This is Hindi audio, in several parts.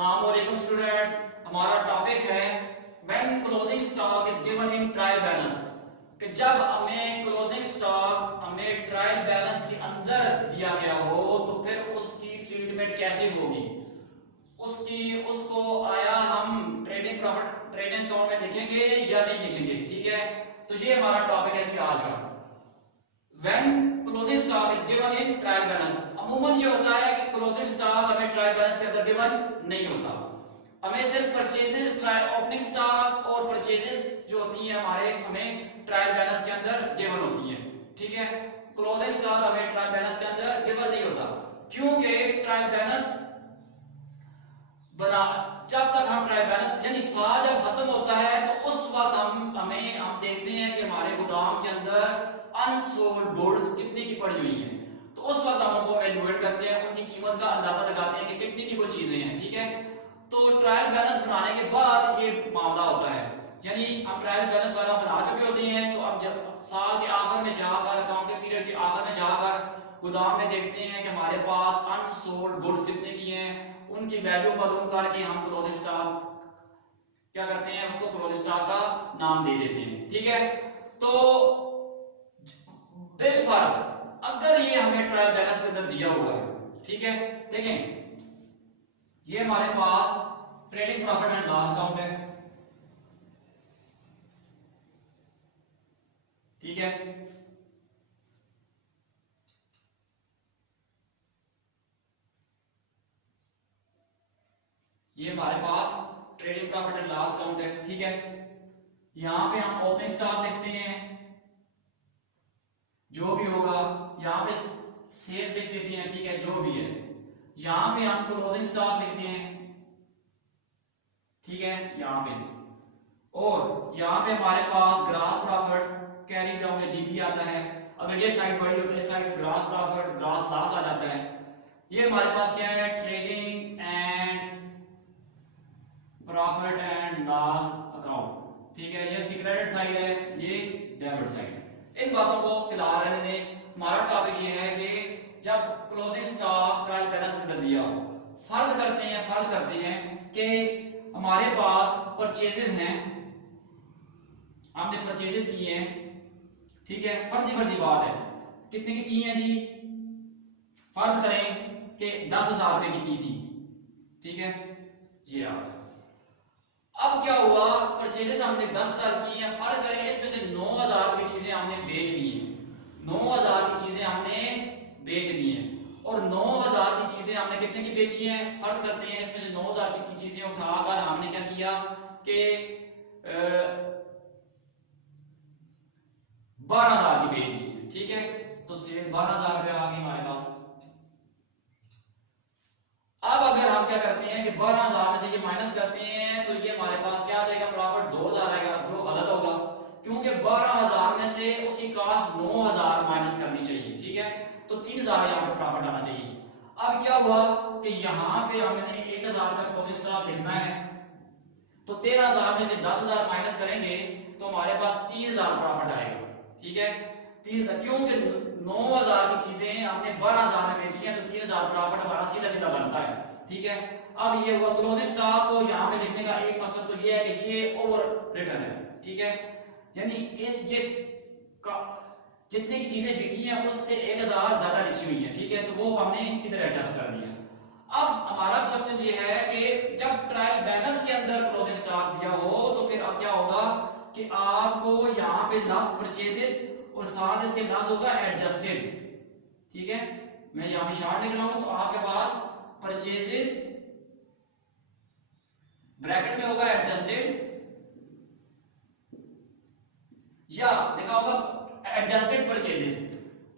अस्सलाम वालेकुम स्टूडेंट्स। हमारा टॉपिक है when closing stock is given in trial balance, कि जब हमें क्लोजिंग स्टॉक हमें ट्रायल बैलेंस के अंदर दिया गया हो तो फिर उसकी ट्रीटमेंट कैसे होगी, उसको आया हम ट्रेडिंग प्रॉफिट ट्रेडिंग अकाउंट में लिखेंगे या नहीं लिखेंगे। ठीक है, तो ये हमारा टॉपिक है जी आज का। When closing stock is given in trial balance, अमूमन ये होता है कि क्लोजिंग स्टॉक हमें ट्रायल बैलेंस के अंदर गिवन नहीं होता, हमें सिर्फ परचेजेस ट्रायल ओपनिंग स्टॉक और परचेजेस जो होती हैं हमें ट्रायल बैलेंस के अंदर गिवन होती हैं। ठीक है, क्लोजिंग स्टॉक हमें ट्रायल बैलेंस के अंदर गिवन नहीं होता, क्योंकि ट्रायल बैलेंस बना जब तक हम ट्रायल बैलेंस यानी साल जब खत्म होता है तो उस वक्त हम देखते हैं कि हमारे गोदाम के अंदर अनसोल्ड गुड्स कितनी की पड़ी हुई हैं, तो उस वक्त हम उनको एवेल्युएट करते हैं, उनकी कीमत का अंदाजा लगाते हैं कि कितनी की वो चीजें हैं। ठीक है, तो ट्रायल बैलेंस बनाने के बाद ये मामला होता है, यानी हम ट्रायल बैलेंस वाला बना चुके होते हैं, तो अब जब साल के आखिर में जाकर अकाउंटिंग पीरियड के आखिर में जाकर गोदाम में देखते हैं कि हमारे पास अनसोल्ड गुड्स कितने की हैं, उनकी वैल्यू मालूम करके हम क्लोजिंग स्टॉक क्या करते हैं, उसको क्लोजिंग स्टॉक का नाम दे देते हैं। ठीक है, तो बिलफर्ज अगर ये हमें ट्रायल बैलेंस के अंदर दिया हुआ है, ठीक है, देखें ये हमारे पास trading profit and loss account है। ठीक है, ये हमारे पास trading profit and loss account है। ठीक है, यहां पे हम ओपनिंग स्टॉक लिखते हैं, जो भी होगा यहां पे सेल्स लिख देते हैं। ठीक है, जो भी है यहां पे हम क्लोजिंग स्टॉक लिखते हैं। ठीक है, यहां पे और यहां पे हमारे पास ग्रॉस प्रॉफिट कैरी डाउन में जीपी आता है, अगर ये साइड बड़ी हो तो इस side gross profit gross loss आ जाता है। ये हमारे पास क्या है, trading and profit and loss account. ठीक है, ये इसकी क्रेडिट साइड है, ये डेबिट साइड है। इन बातों को फिलहाल रहने दें। हमारा टॉपिक ये है कि जब क्लोजिंग स्टॉक ट्रायल बैलेंस के अंदर दिया हो, फर्ज करते हैं कि हमारे पास परचेजेस हैं, हमने परचेजेस किए हैं। ठीक है, फर्जी बात है, कितने की हैं जी, फर्ज करें कि 10,000 रुपए की थी। ठीक है, ये आ रहा है। अब क्या हुआ, परचेजेस हमने 10,000 की हैं, फर्ज करें इसमें से 9,000 की चीजें हमने बेच दी हैं, 9,000 की चीजें हमने बेच दी हैं, और 9,000 की चीजें हमने कितने की बेची हैं, फर्ज करते हैं इसमें से 9,000 की चीजें उठाकर हमने क्या किया कि 12,000 की बेच दी है। ठीक है, तो सेल 12,000 रुपए आ गए हमारे पास। अब अगर हम क्या करते हैं कि 12,000 में से ये माइनस करते हैं तो ये हमारे पास क्या आ जाएगा, प्रॉफिट 2,000 आएगा, जो गलत होगा, क्योंकि 12,000 में से उसकी कॉस्ट 9,000 माइनस करनी चाहिए। ठीक है, तो 3,000 यहाँ पे प्रॉफिट आना चाहिए। अब क्या हुआ कि यहाँ पे हमने 1,000 का क्लोजिंग स्टॉक लिखना है, तो 13,000 में से 10,000 माइनस करेंगे तो हमारे पास 30,000 प्रॉफिट आएगा। ठीक है, 30,000, क्योंकि 9,000 की चीजें हमने 12,000 में बेची है, तो 3,000 प्रॉफिट हमारा सीधा सीधा बनता है। ठीक है, अब ये हुआ क्लोजिंग स्टॉक को यहाँ पे लिखने का एक मकसद तो ये है कि ये ओवर रिटर्न है। ठीक है, यानी ये जितने की चीजें बिकी हैं उससे 1,000 ज्यादा लिखी हुई है। ठीक है, तो वो हमने इधर एडजस्ट कर दिया। अब हमारा क्वेश्चन ये है कि जब ट्रायल बैलेंस के अंदर क्लोजिंग स्टॉक दिया हो तो फिर अब क्या होगा कि आपको यहाँ पे लफ्ज परचेजेस और साथ इसके लफ्ज होगा एडजस्टेड। ठीक है, मैं यहाँ पे शार्ट लिख रहा हूं, तो आपके पास परचेजेस ब्रैकेट में होगा एडजस्टेड, या लिखा होगा एडजस्टेड परचेजेस,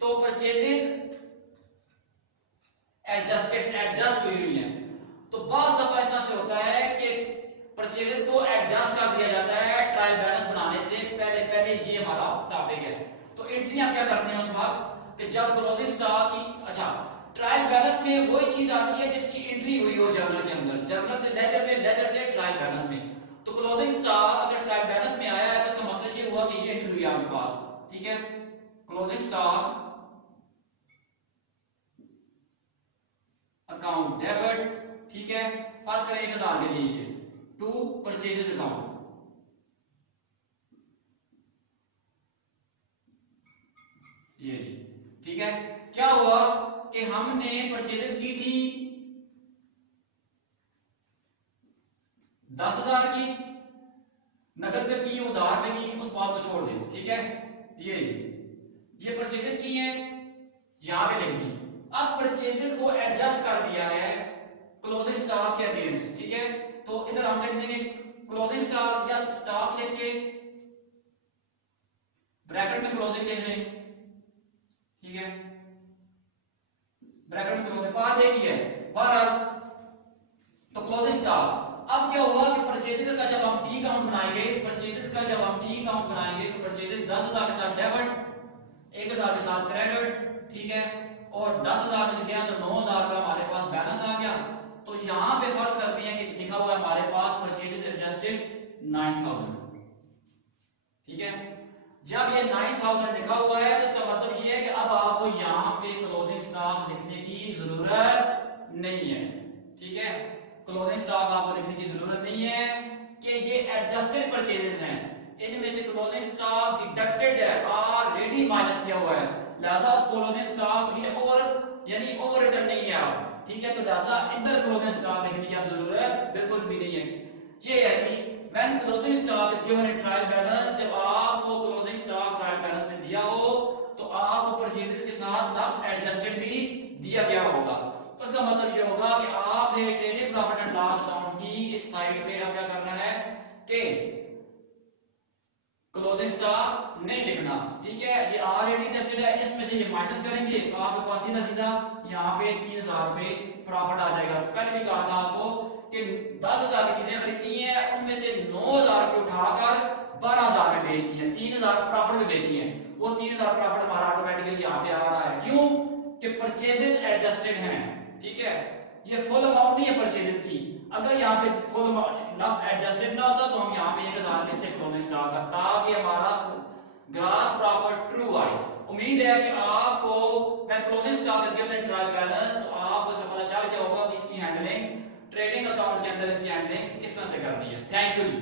तो परचेजेस एडजस्ट हुई है। तो बहुत दफा इस तरह से होता है कि परचेजेस को एडजस्ट कर दिया जाता है ट्रायल बैलेंस बनाने से पहले ये हमारा टॉपिक है। तो एंट्री हम क्या करते हैं उस वक्त कि जब क्लोजिंग स्टॉक की, अच्छा, ट्रायल बैलेंस में वही चीज आती है जिसकी एंट्री हुई हो जर्नल के अंदर, जर्नल से लेजर में, लेजर से ट्रायल बैलेंस में। तो क्लोजिंग स्टॉक अगर ट्रायल बैलेंस में आया है तो इसका मकसद ये हुआ कि ये एंट्री हुई आपके पास। ठीक है, क्लोजिंग स्टॉक अकाउंट डेबिट। ठीक ठीक है, फर्ज करें 1000 के लिए ये टू परचेजेस अकाउंट, ये जी, ठीक है। क्या हुआ कि हमने परचेजेस की थी 10,000 की, नकद पे की, उधार पे की, उस बात को छोड़ दें, ठीक है। ये जी, ये परचेजेस की हैं, यहां पे लिख दी। अब परचेजेस को एडजस्ट कर दिया है क्लोजिंग स्टॉक के अगेंस्ट, ठीक है। तो इधर हम लिख देंगे क्लोजिंग स्टॉक या स्टॉक लिख के ब्रैकेट में क्लोजिंग लिख दें, ठीक है, ब्रैकेट में क्लोजिंग बात एक ही है बहरहाल। तो क्लोजिंग स्टॉक, अब क्या हुआ कि परचेजेस का जब हम टी अकाउंट बनाएंगे, परचेजेस का जब हम टी अकाउंट बनाएंगे तो परचेजेस 10,000 के साथ डेबिट, 1,000 के साथ क्रेडिट, ठीक है, और 10,000 में से गया तो 9,000 का हमारे पास बैलेंस आ गया। तो यहां पे फर्ज करते हैं कि लिखा हुआ है हमारे पास परचेजेस एडजस्टेड 9,000, ठीक है। जब ये 9,000 लिखा हुआ है तो इसका मतलब ये है कि अब आपको यहां पे क्लोजिंग स्टॉक लिखने की जरूरत नहीं है, ठीक है। क्लोजिंग स्टॉक आपको लिखने की जरूरत नहीं है कि ये एडजस्टेड परचेजेस हैं, इनमें से क्लोजिंग स्टॉक डिडक्टेड है, ऑलरेडी माइनस किया हुआ है, लिहाजा क्लोजिंग स्टॉक ये ओवर यानी ओवर रिटर्न नहीं है आप, ठीक है। तो लिहाजा इधर क्लोजिंग स्टॉक लिखने की आप जरूरत बिल्कुल भी नहीं है। ये है कि when closing stock is given in trial balance, जब आपको क्लोजिंग स्टॉक ट्रायल बैलेंस में दिया हो तो आपको परचेजेस के साथ लफ्ज एडजस्टेड भी दिया गया होगा। तो इसका मतलब ये होगा कि आपने trading profit and loss account की इस साइड पे अब क्या करना है कि क्लोजिंग स्टॉक नहीं लिखना, ठीक है। ये ऑलरेडी टेस्टेड है, इसमें से ये माइनस करेंगे तो आपके पास सीधा सीधा यहाँ पे 3,000 रुपए प्रॉफिट आ जाएगा। पहले भी कहा था आपको कि 10,000 की चीजें खरीदनी है, उनमें से 9,000 रुपए उठाकर 12,000 में बेच दिए, 3,000 प्रॉफिट में बेची है, वो 3,000 प्रॉफिट हमारा ऑटोमेटिकली यहाँ पे आ रहा है। क्यों कि परचेजेस एडजस्टेड हैं, ठीक है। ये फुल अमाउंट नहीं है परचेजेस की, अगर यहाँ पे फुल अमाउंट एडजस्टेड ना होता तो हम यहाँ पे 1,000 लिखते क्लोजिंग स्टॉक का, ताकि हमारा ग्रॉस प्रॉफिट ट्रू आए। उम्मीद है कि आपको मैं closing stock is given in trial balance, तो आपको इसका पता चल गया होगा कि इसकी हैंडलिंग ट्रेडिंग अकाउंट के अंदर इसकी हैंडलिंग किस तरह से करनी है। Thank you ji.